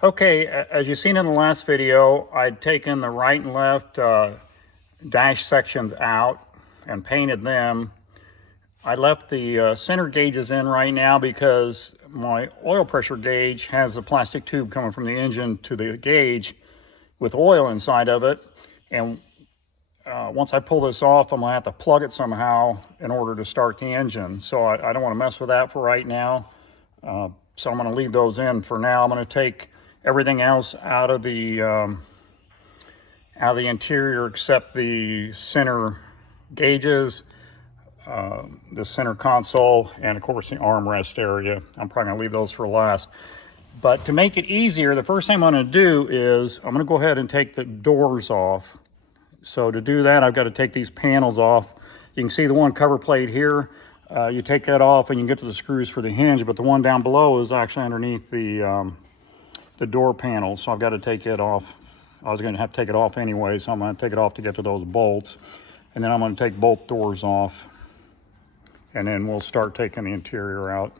Okay, as you've seen in the last video, I'd taken the right and left dash sections out and painted them. I left the center gauges in right now because my oil pressure gauge has a plastic tube coming from the engine to the gauge with oil inside of it. And once I pull this off, I'm gonna have to plug it somehow in order to start the engine. So I don't wanna mess with that for right now. So I'm gonna leave those in for now. I'm gonna take everything else out of the interior except the center gauges, the center console, and of course the armrest area. I'm probably gonna leave those for last. But to make it easier, the first thing I'm gonna do is I'm gonna go ahead and take the doors off. So to do that, I've got to take these panels off. You can see the one cover plate here. You take that off and you can get to the screws for the hinge, but the one down below is actually underneath the door panel. So I've got to take it off. I was going to have to take it off anyway, so I'm going to take it off to get to those bolts. And then I'm going to take both doors off. And then we'll start taking the interior out.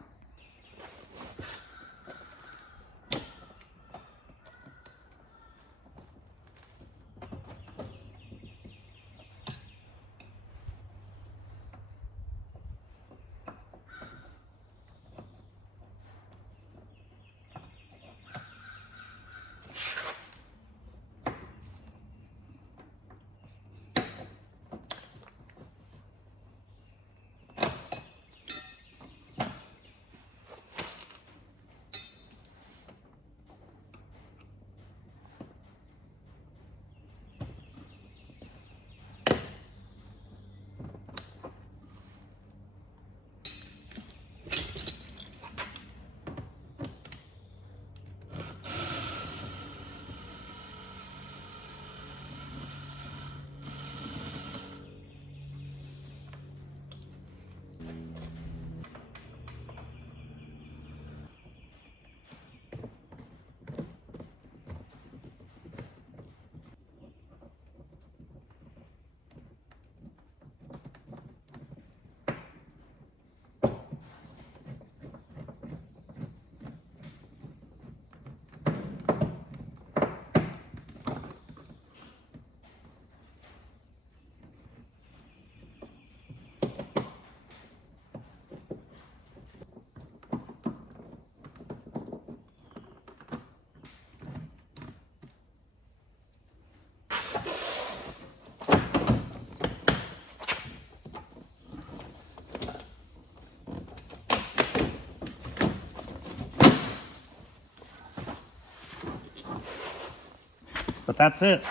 But that's it.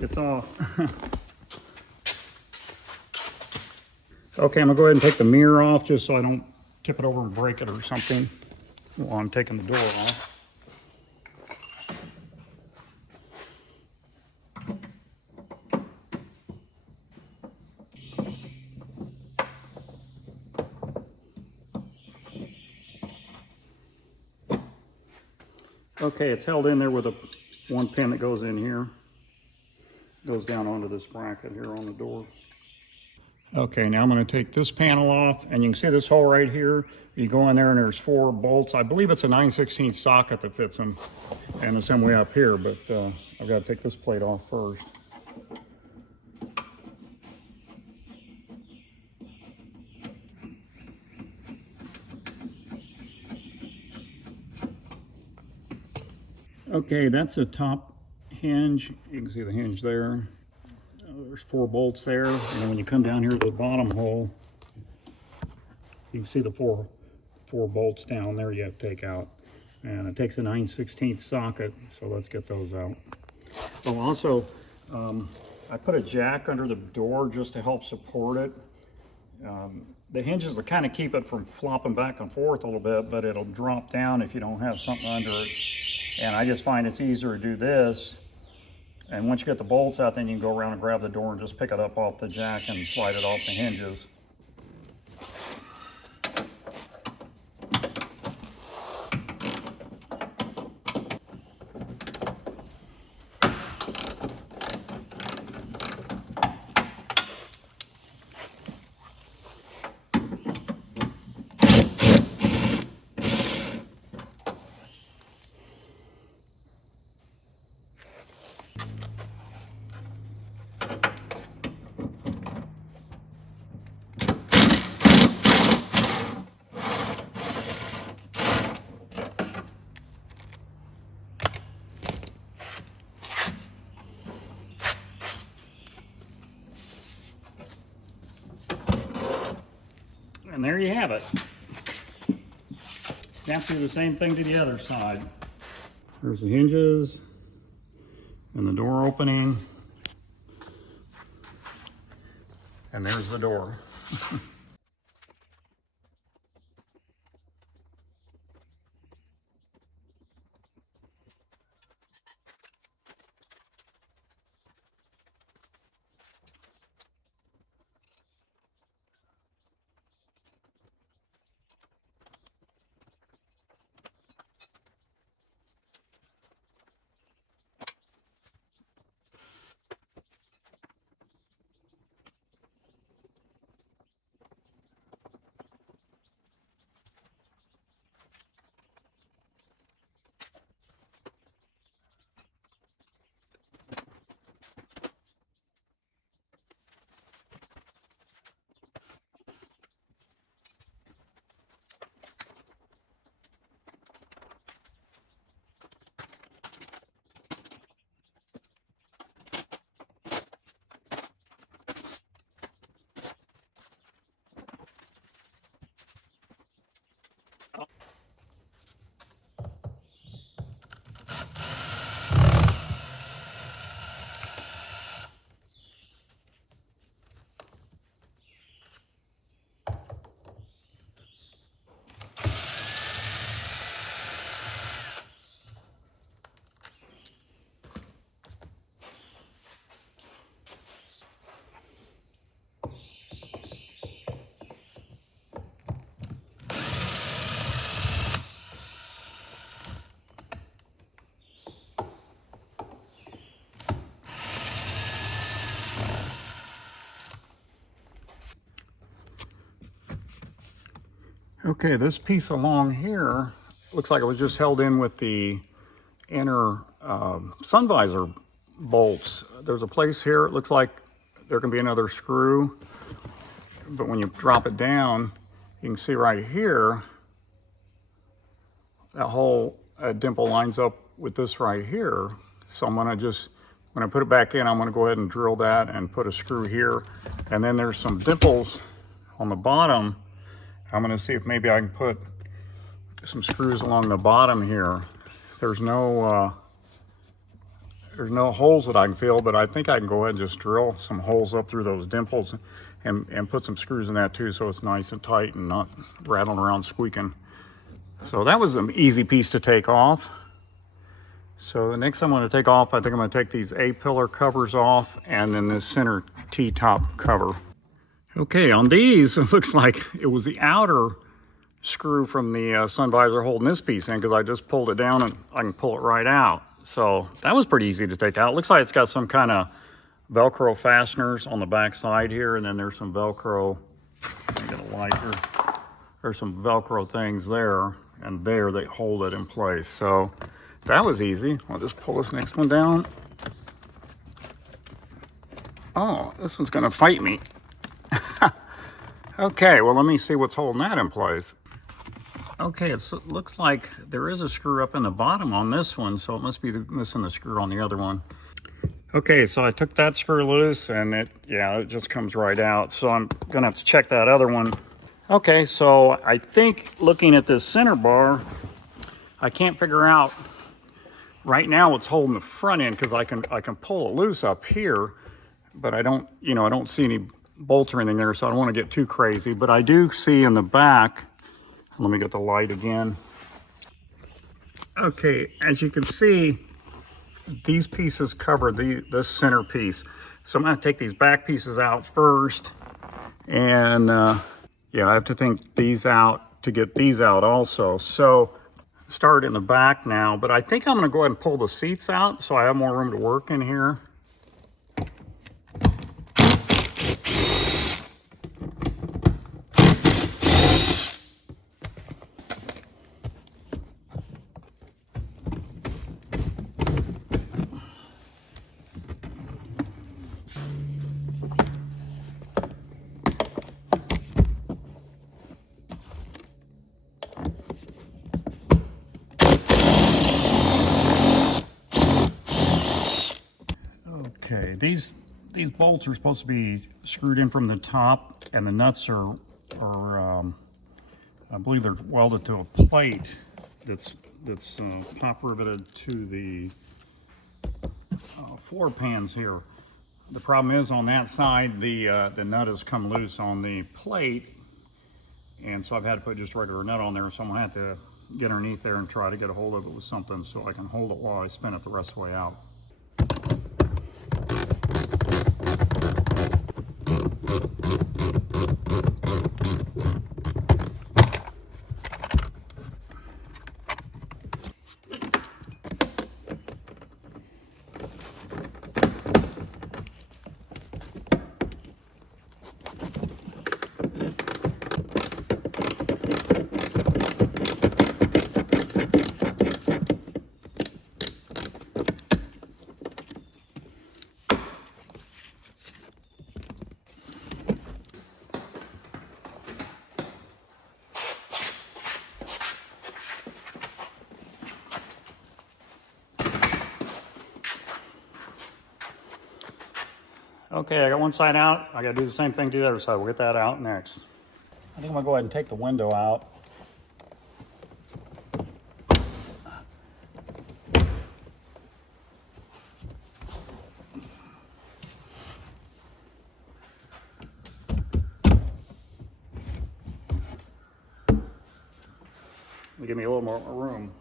It's off. Okay, I'm gonna go ahead and take the mirror off just so I don't tip it over and break it or something while I'm taking the door off. Okay, it's held in there with a one pin that goes in here. Goes down onto this bracket here on the door. Okay, now I'm going to take this panel off, and you can see this hole right here. You go in there and there's 4 bolts. I believe it's a 9/16 socket that fits them, and the same way up here, but I've got to take this plate off first. Okay, that's the top hinge. You can see the hinge there. There's 4 bolts there, and when you come down here to the bottom hole, you can see the four bolts down there you have to take out. And it takes a 9/16 socket, so let's get those out. Oh, also, I put a jack under the door just to help support it. The hinges will kind of keep it from flopping back and forth a little bit, but it'll drop down if you don't have something under it. And I just find it's easier to do this. And once you get the bolts out, then you can go around and grab the door and just pick it up off the jack and slide it off the hinges. And there you have it. You have to do the same thing to the other side. There's the hinges and the door opening. And there's the door. Okay, this piece along here looks like it was just held in with the inner sun visor bolts. There's a place here, it looks like there can be another screw, but when you drop it down, you can see right here, that whole dimple lines up with this right here. So I'm gonna just, when I put it back in, I'm gonna go ahead and drill that and put a screw here. And then there's some dimples on the bottom. I'm gonna see if maybe I can put some screws along the bottom here. There's no holes that I can feel, but I think I can go ahead and just drill some holes up through those dimples and put some screws in that too, so it's nice and tight and not rattling around squeaking. So that was an easy piece to take off. So the next I'm going to take off, I think I'm going to take these A-pillar covers off and then this center T-top cover. Okay, on these, it looks like it was the outer screw from the sun visor holding this piece in, because I just pulled it down and I can pull it right out. So that was pretty easy to take out. It looks like it's got some kind of Velcro fasteners on the back side here, and then there's some Velcro, I get a light here. There's some Velcro things there, and there they hold it in place. So that was easy. I'll just pull this next one down. Oh, this one's gonna fight me. Okay, well, let me see what's holding that in place. Okay, it looks like there is a screw up in the bottom on this one, so it must be missing the screw on the other one. Okay, so I took that screw loose and it just comes right out. So I'm gonna have to check that other one. Okay, so I think looking at this center bar, I can't figure out right now what's holding the front end, because I can pull it loose up here, but I don't see any bolts or anything there, so I don't want to get too crazy. But I do see in the back, let me get the light again. Okay, as you can see, these pieces cover this center piece. So I'm going to take these back pieces out first, and yeah, I have to think these out to get these out also. So start in the back now, but I think I'm going to go ahead and pull the seats out so I have more room to work in here. Okay, these bolts are supposed to be screwed in from the top, and the nuts are are, I believe they're welded to a plate that's top riveted to the floor pans here. The problem is on that side, the nut has come loose on the plate, and so I've had to put just a regular nut on there, so I'm gonna have to get underneath there and try to get a hold of it with something so I can hold it while I spin it the rest of the way out. Okay, I got one side out. I gotta do the same thing to the other side. We'll get that out next. I think I'm gonna go ahead and take the window out. Give me a little more room.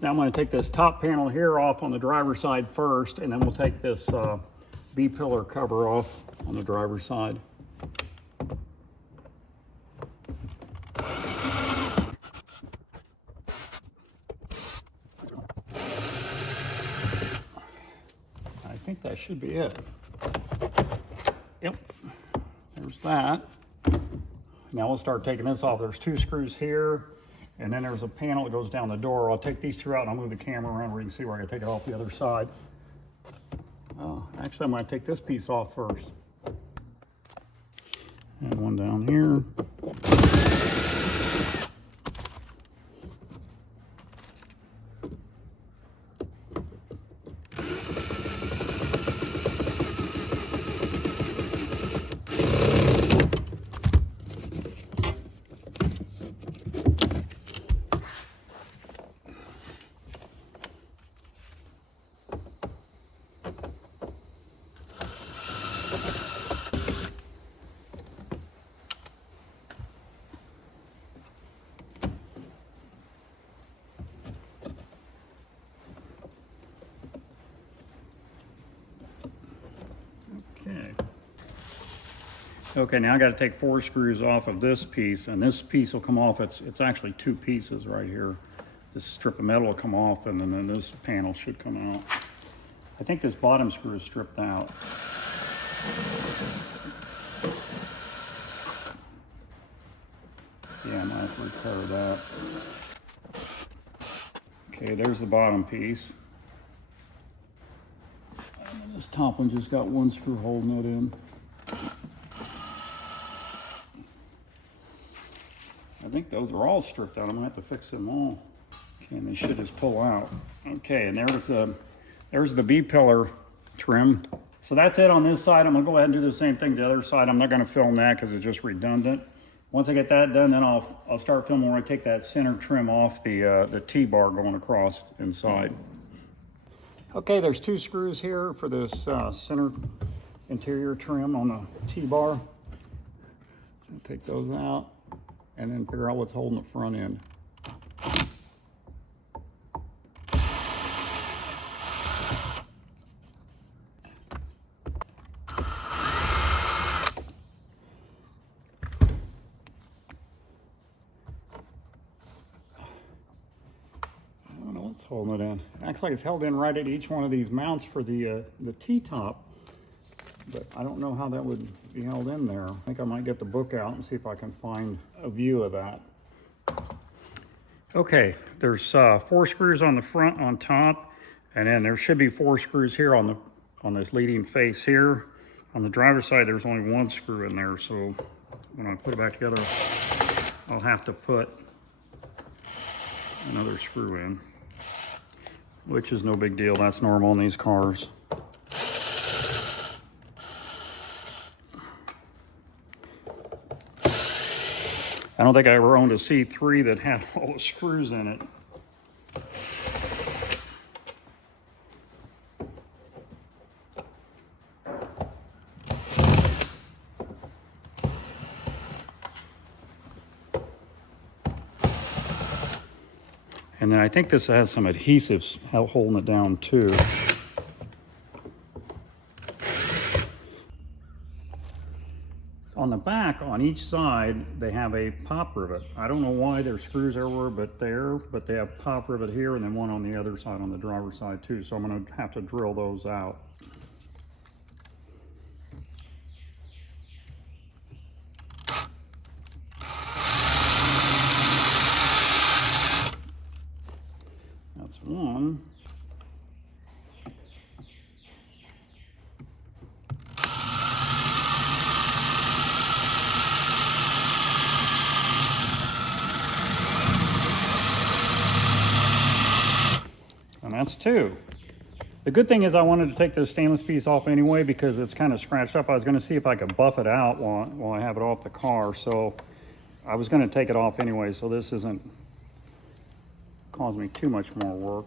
Now I'm gonna take this top panel here off on the driver's side first, and then we'll take this B-pillar cover off on the driver's side. I think that should be it. Yep, there's that. Now we'll start taking this off. There's 2 screws here, and then there's a panel that goes down the door. I'll take these 2 out and I'll move the camera around where you can see where I can take it off the other side. Oh, actually, I'm going to take this piece off first. And one down here. Okay, now I got to take 4 screws off of this piece, and this piece will come off. It's actually 2 pieces right here. This strip of metal will come off, and then this panel should come out. I think this bottom screw is stripped out. Yeah, I might have to repair that. Okay, there's the bottom piece. And then this top one just got 1 screw holding it in. I think those are all stripped out. I'm gonna have to fix them all. Okay, and they should just pull out. Okay, and there's the B-pillar trim. So that's it on this side. I'm gonna go ahead and do the same thing to the other side. I'm not gonna film that because it's just redundant. Once I get that done, then I'll start filming where I take that center trim off the T-bar going across inside. Okay, there's 2 screws here for this center interior trim on the T-bar. I'll take those out and then figure out what's holding the front end. Holding it in. It acts like it's held in right at each one of these mounts for the T-top, but I don't know how that would be held in there. I think I might get the book out and see if I can find a view of that. Okay, there's 4 screws on the front on top, and then there should be 4 screws here on this leading face here. On the driver's side, there's only 1 screw in there, so when I put it back together, I'll have to put another screw in, which is no big deal. That's normal in these cars. don't think I ever owned a C3 that had all the screws in it. And then I think this has some adhesives holding it down too. On the back, on each side, they have a pop rivet. I don't know why there's screws everywhere but they have pop rivet here and then one on the other side on the driver's side too. So I'm gonna have to drill those out. That's one. And that's two. The good thing is I wanted to take this stainless piece off anyway because it's kind of scratched up. I was going to see if I could buff it out while I have it off the car. So I was going to take it off anyway, so this isn't causing me too much more work.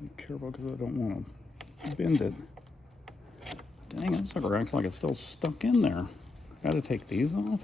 Be careful because I don't want to bend it. Dang, that sucker acts like it's still stuck in there. Got to take these off.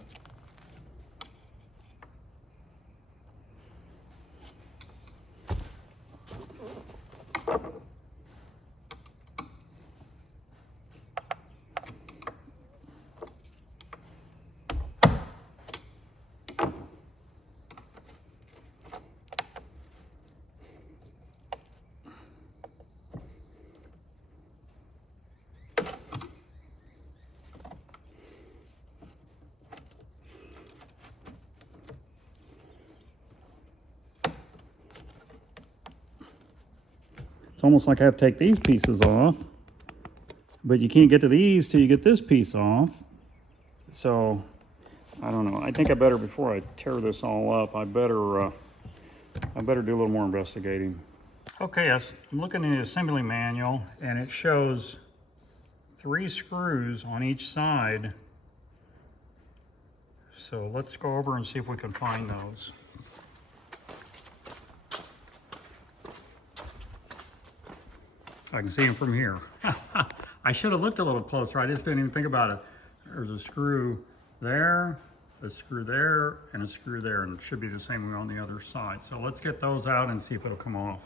It's almost like I have to take these pieces off, but you can't get to these till you get this piece off. So, I don't know. I think I better, before I tear this all up, I better do a little more investigating. Okay, yes, I'm looking in the assembly manual, and it shows 3 screws on each side. So let's go over and see if we can find those. I can see them from here. I should have looked a little closer. I just didn't even think about it. There's a screw there, a screw there, and a screw there, and it should be the same way on the other side. So let's get those out and see if it'll come off.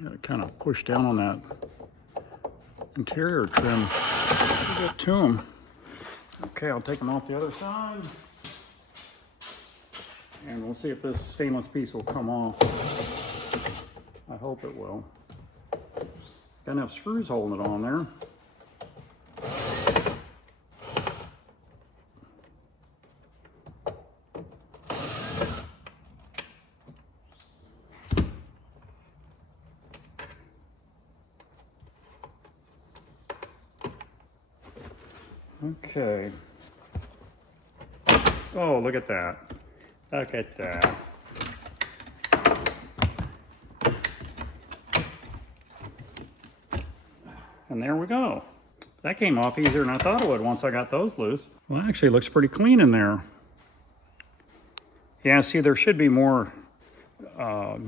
You gotta kind of push down on that interior trim to get to them. Okay, I'll take them off the other side. And we'll see if this stainless piece will come off. I hope it will. Got enough screws holding it on there. Okay. Oh, look at that. Look at that. And there we go. That came off easier than I thought it would once I got those loose. Well, actually, it looks pretty clean in there. Yeah, see, there should be more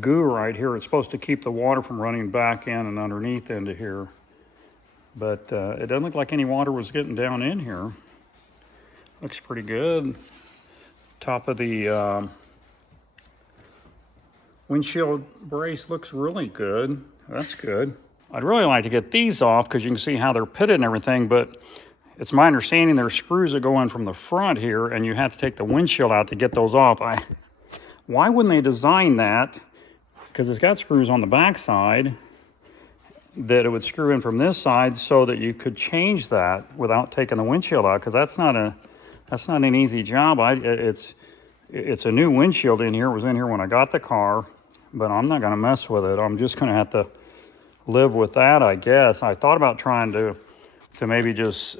goo right here. It's supposed to keep the water from running back in and underneath into here. But it doesn't look like any water was getting down in here. Looks pretty good. Top of the windshield brace looks really good. That's good. I'd really like to get these off because you can see how they're pitted and everything, but it's my understanding there's screws that go in from the front here and you have to take the windshield out to get those off. Why wouldn't they design that? Because it's got screws on the back side. that it would screw in from this side so that you could change that without taking the windshield out, because that's not an easy job. It's a new windshield in here. It was in here when I got the car, but I'm not going to mess with it. I'm just going to have to live with that, I guess. I thought about trying to maybe just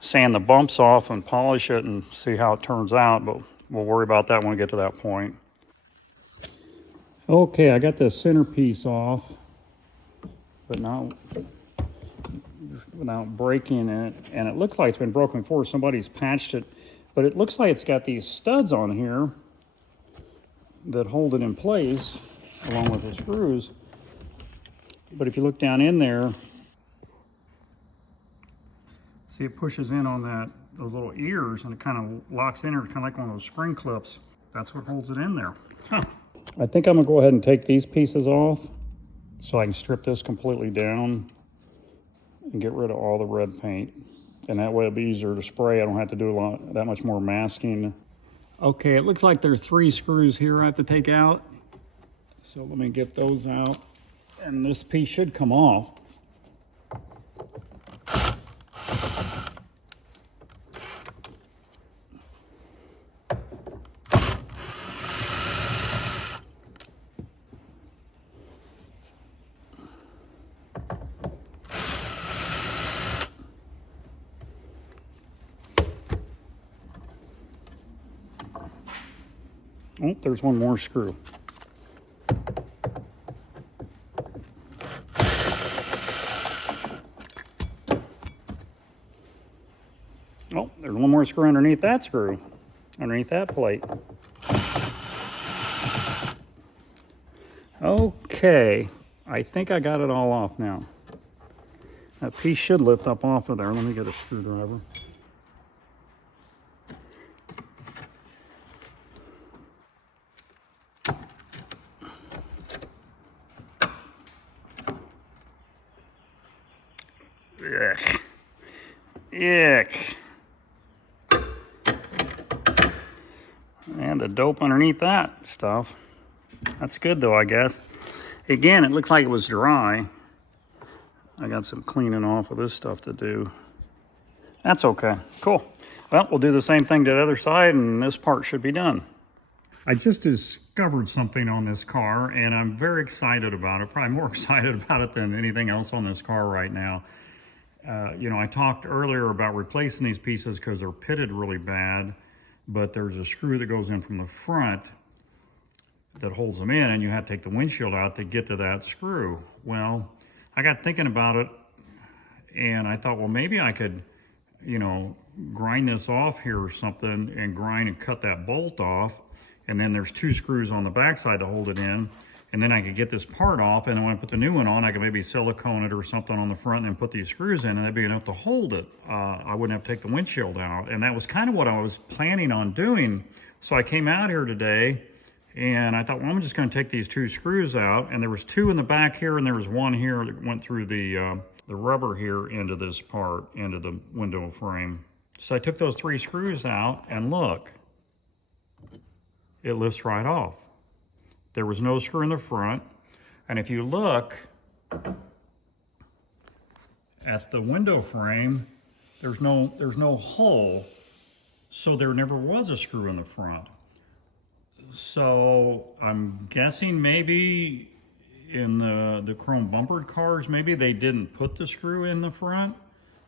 sand the bumps off and polish it and see how it turns out, but we'll worry about that when we get to that point. Okay, I got the centerpiece off, but not without breaking it, and it looks like it's been broken before. Somebody's patched it, but it looks like it's got these studs on here that hold it in place along with the screws. But if you look down in there, see, it pushes in on those little ears, and it kind of locks in there, kind of like one of those spring clips. That's what holds it in there. Huh. I think I'm gonna go ahead and take these pieces off so I can strip this completely down and get rid of all the red paint. And that way it'll be easier to spray. I don't have to do that much more masking. Okay, it looks like there's 3 screws here I have to take out. So let me get those out. And this piece should come off. Oh, there's one more screw. Oh, there's one more screw underneath that screw, underneath that plate. Okay, I think I got it all off now. That piece should lift up off of there. Let me get a screwdriver. Yuck. Yuck. And the dope underneath that stuff. That's good though, I guess. Again, it looks like it was dry. I got some cleaning off of this stuff to do. That's okay. Cool. Well, we'll do the same thing to the other side, and this part should be done. I just discovered something on this car, and I'm very excited about it. Probably more excited about it than anything else on this car right now. You know, I talked earlier about replacing these pieces because they're pitted really bad, but there's a screw that goes in from the front that holds them in, and you have to take the windshield out to get to that screw. Well, I got thinking about it, and I thought, well, maybe I could, you know, grind this off here or something and grind and cut that bolt off. And then there's 2 screws on the backside to hold it in. And then I could get this part off, and then when I put the new one on, I could maybe silicone it or something on the front and put these screws in, and that'd be enough to hold it. I wouldn't have to take the windshield out. And that was kind of what I was planning on doing. So I came out here today, and I thought, well, I'm just gonna take these 2 screws out. And there was 2 in the back here, and there was 1 here that went through the rubber here into this part, into the window frame. So I took those 3 screws out, and look, it lifts right off. There was no screw in the front. And if you look at the window frame, there's no hole. So there never was a screw in the front. So I'm guessing maybe in the chrome bumpered cars, maybe they didn't put the screw in the front.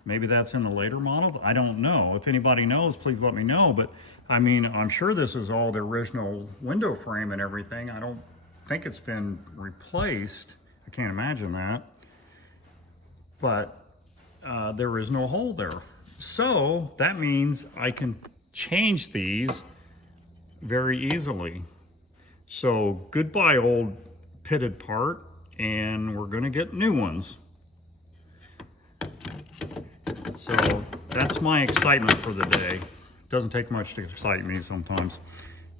Maybe that's in the later models. I don't know. If anybody knows, please let me know. But I mean, I'm sure this is all the original window frame and everything. I don't think it's been replaced. I can't imagine that. But there is no hole there. So that means I can change these very easily. So goodbye old pitted part, and we're gonna get new ones. So that's my excitement for the day. Doesn't take much to excite me sometimes.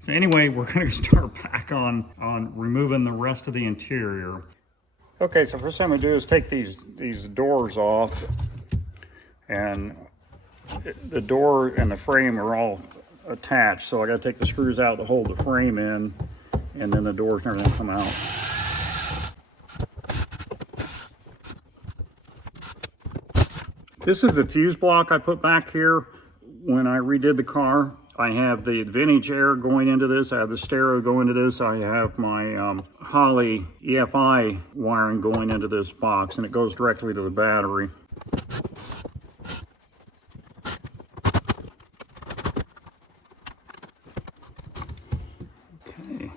So anyway, we're gonna start back on removing the rest of the interior. Okay, so first thing we do is take these doors off, and the door and the frame are all attached. So I gotta take the screws out to hold the frame in, and then the doors and everything come out. This is the fuse block I put back here when I redid the car. I have the vintage air going into this. I have the stereo going into this. I have my Holley EFI wiring going into this box, and it goes directly to the battery. Okay.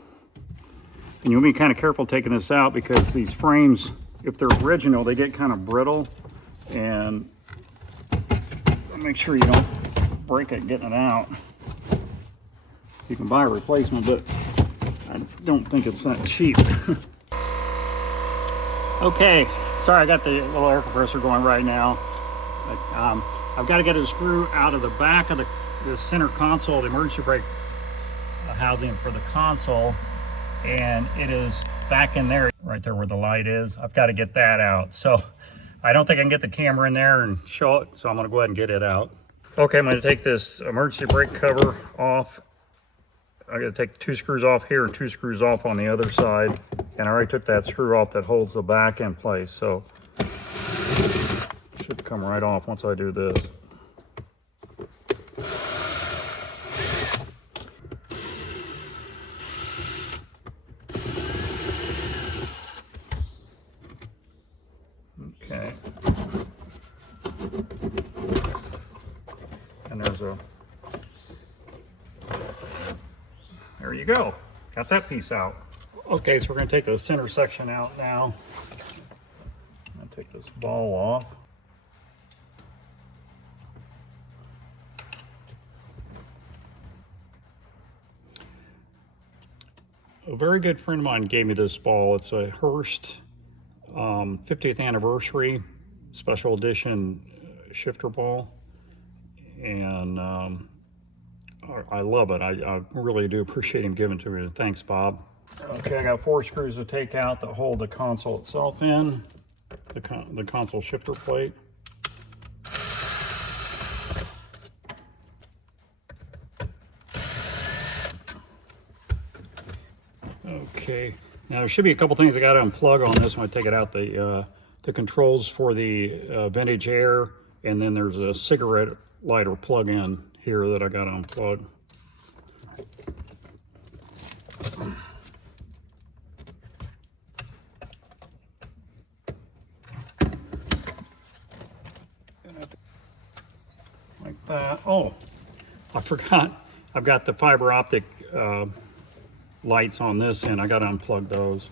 And you'll be kind of careful taking this out because these frames, if they're original, they get kind of brittle, and make sure you don't break it getting it out. You can buy a replacement, but I don't think it's that cheap. Okay, sorry, I got the little air compressor going right now. But, I've got to get a screw out of the back of the center console, the emergency brake housing for the console, and it is back in there, right there where the light is. I've got to get that out. So I don't think I can get the camera in there and show it, so I'm going to go ahead and get it out. Okay, I'm going to take this emergency brake cover off. I got to take 2 screws off here and 2 screws off on the other side. And I already took that screw off that holds the back in place, so it should come right off once I do this. Okay. And there you go. Got that piece out. Okay, so we're going to take the center section out now. I'm going to take this ball off. A very good friend of mine gave me this ball. It's a Hurst 50th anniversary special edition shifter ball, and I love it. I really do appreciate him giving it to me. Thanks, Bob. Okay, I got 4 screws to take out that hold the console itself in, the console shifter plate. Okay, now there should be a couple things I got to unplug on this when I take it out. The controls for the vintage air, and then there's a cigarette lighter plug-in here that I got to unplug. Like that. Oh, I forgot. I've got the fiber optic lights on this, and I got to unplug those.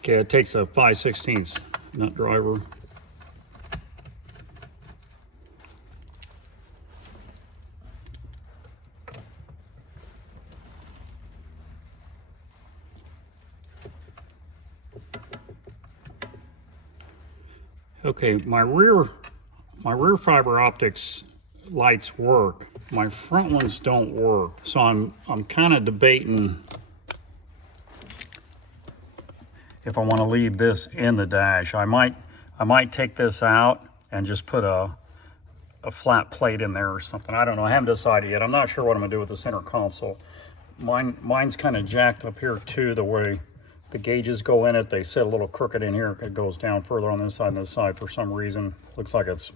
Okay, it takes a 5/16 nut driver. Okay, my rear fiber optics lights work. My front ones don't work, so I'm kind of debating if I want to leave this in the dash. I might take this out and just put a flat plate in there or something. I don't know. I haven't decided yet. I'm not sure what I'm gonna do with the center console. Mine's kind of jacked up here too, the way the gauges go in it. They sit a little crooked in here. It goes down further on this side and this side for some reason. Looks like it's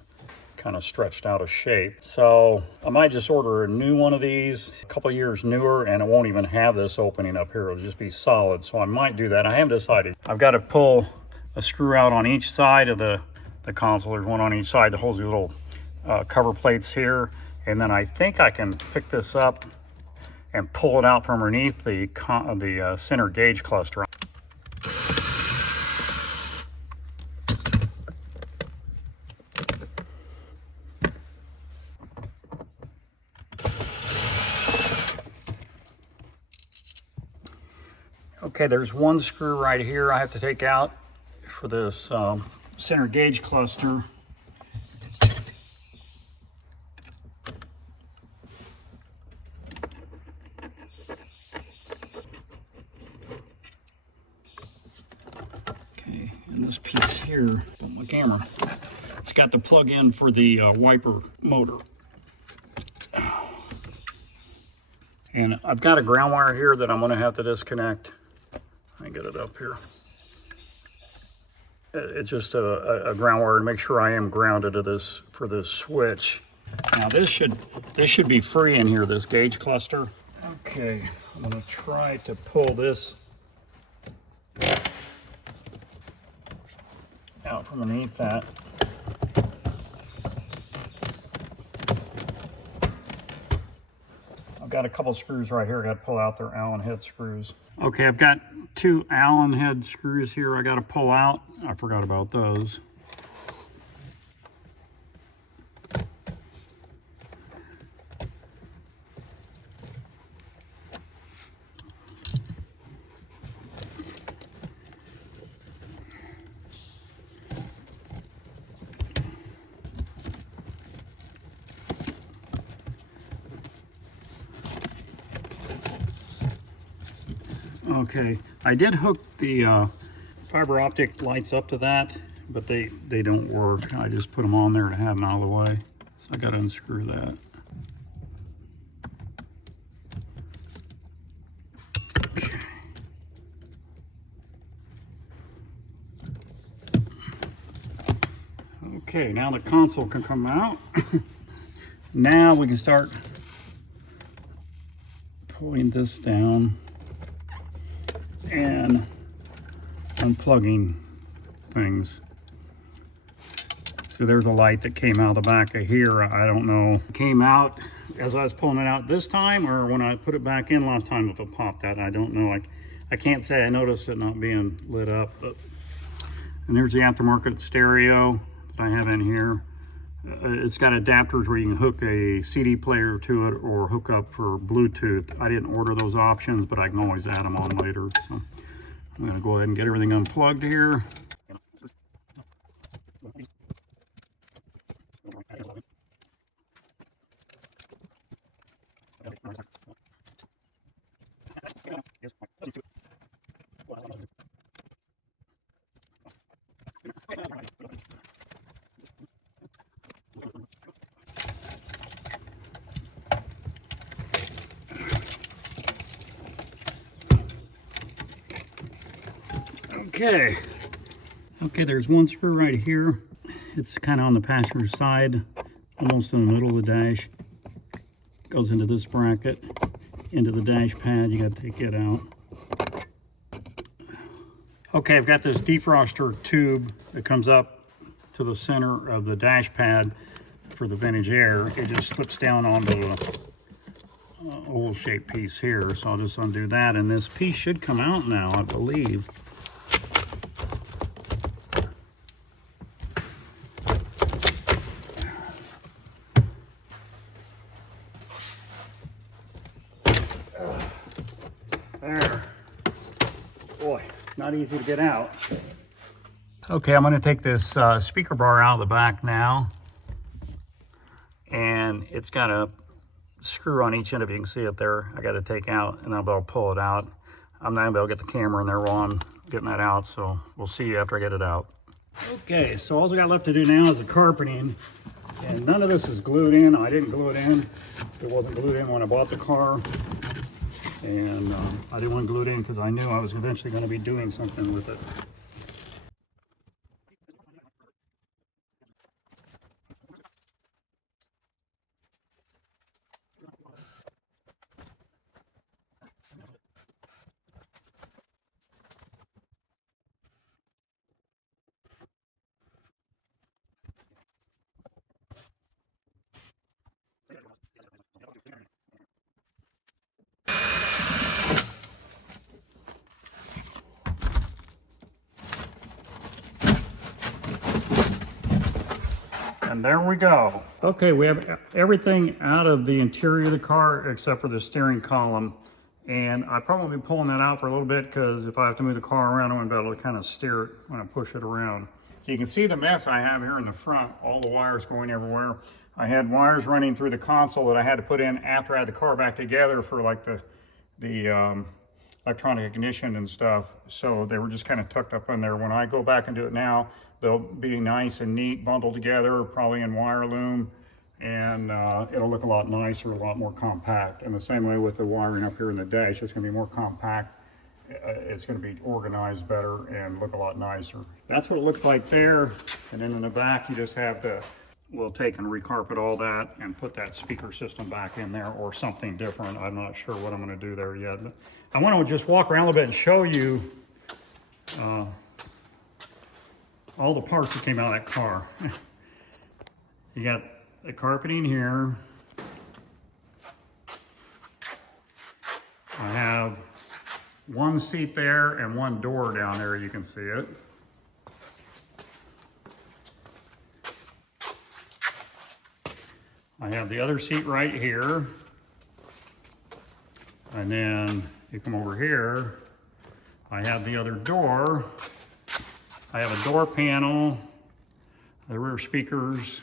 kind of stretched out of shape. So I might just order a new one of these, a couple years newer, and it won't even have this opening up here. It'll just be solid. So I might do that. I haven't decided. I've got to pull a screw out on each side of the console. There's one on each side that holds the little cover plates here. And then I think I can pick this up and pull it out from underneath the center gauge cluster. Okay, there's one screw right here I have to take out for this center gauge cluster. Okay, and this piece here, on my camera, it's got the plug-in for the wiper motor. And I've got a ground wire here that I'm going to have to disconnect. Let me get it up here. It's just a ground wire to make sure I am grounded to this for this switch. Now this should be free in here, this gauge cluster. Okay, I'm gonna try to pull this out from underneath that. I've got a couple screws right here I got to pull out. They're Allen head screws. Okay, I've got 2 Allen head screws here I got to pull out. I forgot about those. Okay, I did hook the fiber optic lights up to that, but they don't work. I just put them on there to have them out of the way. So I got to unscrew that. Okay, now the console can come out. Now we can start pulling this down and unplugging things. So there's a light that came out of the back of here. I don't know, it came out as I was pulling it out this time or when I put it back in last time, if it popped out. I don't know. I can't say I noticed it not being lit up. And there's the aftermarket stereo that I have in here. It's got adapters where you can hook a CD player to it or hook up for Bluetooth. I didn't order those options, but I can always add them on later. So I'm going to go ahead and get everything unplugged here. Okay, there's one screw right here. It's kind of on the passenger side, almost in the middle of the dash. Goes into this bracket, into the dash pad. You got to take it out. Okay, I've got this defroster tube that comes up to the center of the dash pad for the vintage air. It just slips down onto the oval shaped piece here. So I'll just undo that, and this piece should come out now, I believe. There. Boy, not easy to get out. Okay, I'm going to take this speaker bar out of the back now. And it's got a screw on each end of it. You can see it there. I got to take out and I'll be able to pull it out. I'm not going to be able to get the camera in there while I'm getting that out. So we'll see you after I get it out. Okay, so all we got left to do now is the carpeting. And none of this is glued in. I didn't glue it in. It wasn't glued in when I bought the car. And I didn't want to glue it in because I knew I was eventually going to be doing something with it. And there we go. Okay, we have everything out of the interior of the car except for the steering column. And I probably be pulling that out for a little bit because if I have to move the car around, I want to be able to kind of steer it when I push it around. So you can see the mess I have here in the front, all the wires going everywhere. I had wires running through the console that I had to put in after I had the car back together for like the electronic ignition and stuff. So they were just kind of tucked up in there. When I go back and do it now, they'll be nice and neat, bundled together, probably in wire loom, and it'll look a lot nicer, a lot more compact. And the same way with the wiring up here in the dash, it's gonna be more compact. It's gonna be organized better and look a lot nicer. that's what it looks like there. And then in the back, you just have the, we'll take and recarpet all that and put that speaker system back in there or something different. I'm not sure what I'm gonna do there yet. But I wanna just walk around a little bit and show you all the parts that came out of that car. You got the carpeting here. I have one seat there and one door down there, you can see it. I have the other seat right here. And then you come over here, I have the other door. I have a door panel, the rear speakers.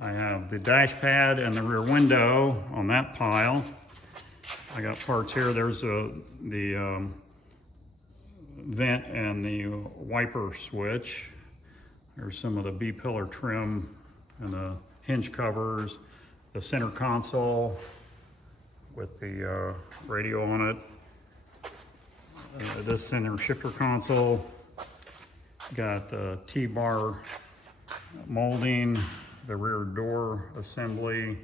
I have the dash pad and the rear window on that pile. I got parts here. There's the vent and the wiper switch. There's some of the B-pillar trim and the hinge covers, the center console with the radio on it. This center shifter console, got the T-bar molding, the rear door assembly,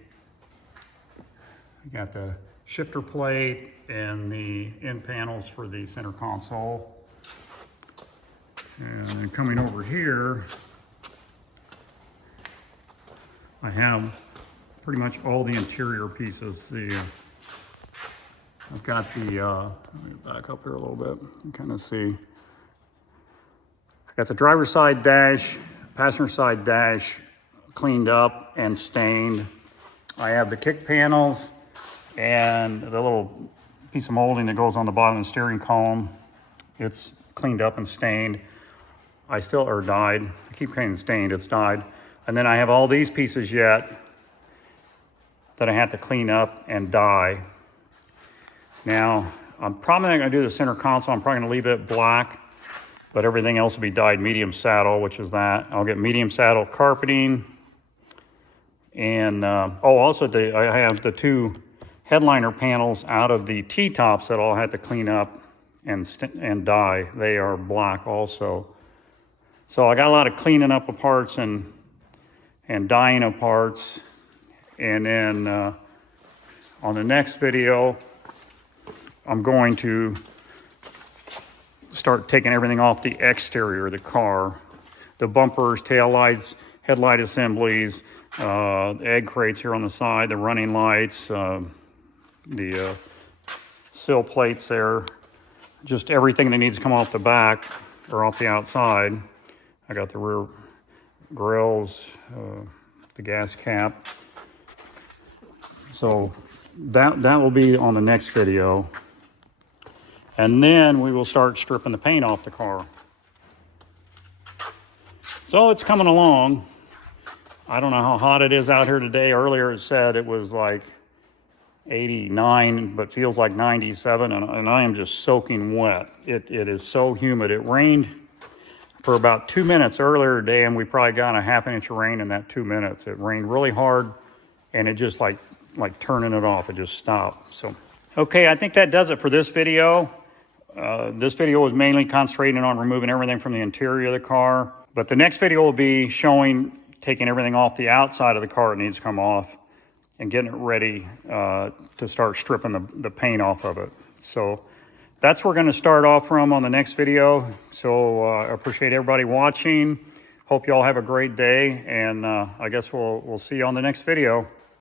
got the shifter plate and the end panels for the center console. And then coming over here, I have pretty much all the interior pieces. I've got the, let me back up here a little bit and kind of see. I got the driver's side dash, passenger side dash cleaned up and stained. I have the kick panels and the little piece of molding that goes on the bottom of the steering column. It's cleaned up and stained. Or dyed. I keep saying stained, it's dyed. And then I have all these pieces yet that I have to clean up and dye. Now, I'm probably not gonna do the center console. I'm probably gonna leave it black, but everything else will be dyed medium saddle, which is that. I'll get medium saddle carpeting. And, also I have the two headliner panels out of the T-tops that I'll have to clean up and dye. They are black also. So I got a lot of cleaning up of parts and dyeing of parts. And then on the next video, I'm going to start taking everything off the exterior of the car. The bumpers, tail lights, headlight assemblies, egg crates here on the side, the running lights, the sill plates there, just everything that needs to come off the back or off the outside. I got the rear grills, the gas cap. So that will be on the next video. And then we will start stripping the paint off the car. So it's coming along. I don't know how hot it is out here today. Earlier it said it was like 89, but feels like 97, and I am just soaking wet. It is so humid. It rained for about 2 minutes earlier today, and we probably got a half an inch of rain in that 2 minutes. It rained really hard, and it just like turning it off, it just stopped. So, okay, I think that does it for this video. This video was mainly concentrating on removing everything from the interior of the car, but the next video will be taking everything off the outside of the car that needs to come off and getting it ready to start stripping the paint off of it. So that's where we're gonna start off from on the next video. So I appreciate everybody watching. Hope you all have a great day, and I guess we'll see you on the next video.